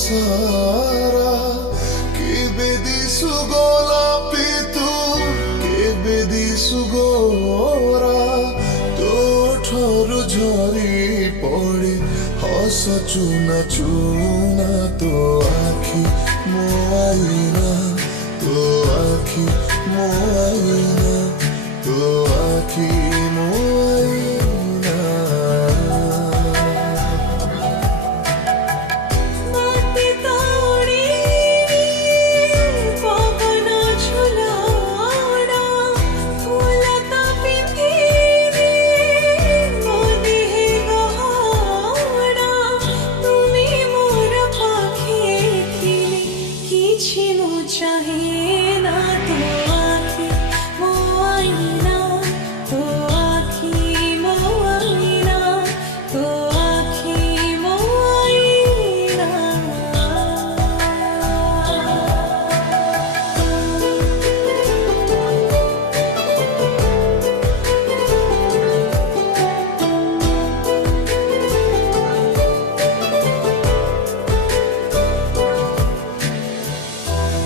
ସାରା କେବେ ଦିଶୁ ଗୋଲାପି ତୁ କେବେ ଦିଶୁ ଗୋରା ତୋଠରୁ ଝରି ପଡ଼େ ହସ ଚୁନା ଚୁନା ତୋ ଆଖି ମୋ ଆଇନା ତୋ ଆଖି ମୋ ଆଇନା ତୋ ଆଖି ମୋ ଆଇନା माती तोड़ी पवन झुलाना फूलता पिंधीरे मोदी है गहना तुमी मोर पाखे थिले किछि मो चाहे ना तो आखि मो आईना तो आखि मो आईना तो आखि मो आईना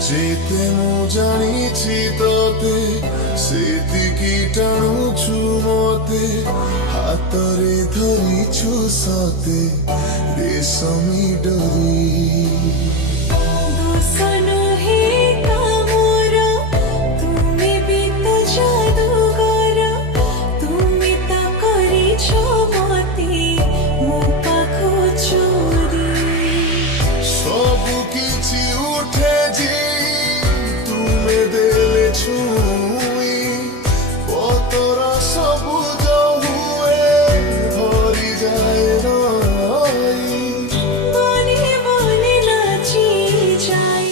ଯେତେ ମୁଁ ଜାଣିଛି ତତେ ସେତିକି ଟାଣୁଛୁ ମତେ ହାତରେ ଧରିଛୁ ସତେ ରେଶମୀ ଡୋରି दोसन है कामोर तुमे भी तो जादूगर तुमे ता करिछ मते मो पाखो चोरी ସବୁ କିଛି ଉଠେ ଜି ତୁମେ ଦେଲେ ଛୁଇଁ ପତର ସବୁଜ ହୁଏ ଭରିଯାଏ ନଈ बने बने नाची जाए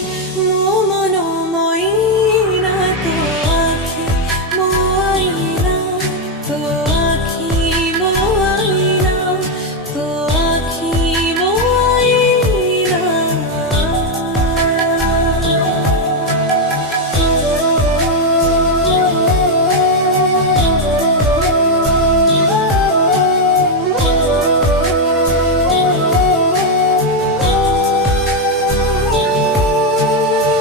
मो मन मैना तो आखि मो आईना तो आखि मो आईना तो आखि मो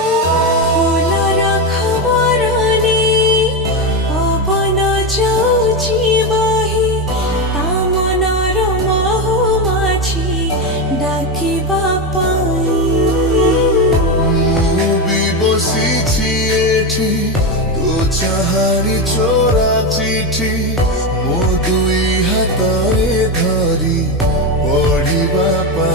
फूलर खबर नेई पवन जाउची बही ता मनर महुमाछी डाकिबा पाई ମୁଁ ବି ବସିଛି ଏଠି ତୋ ଚାହାଣି ଚୋରା ଚିଠି ମୋ ଦୁଇ ହାତରେ ଧରି ପଢ଼ିବା ପାଇଁ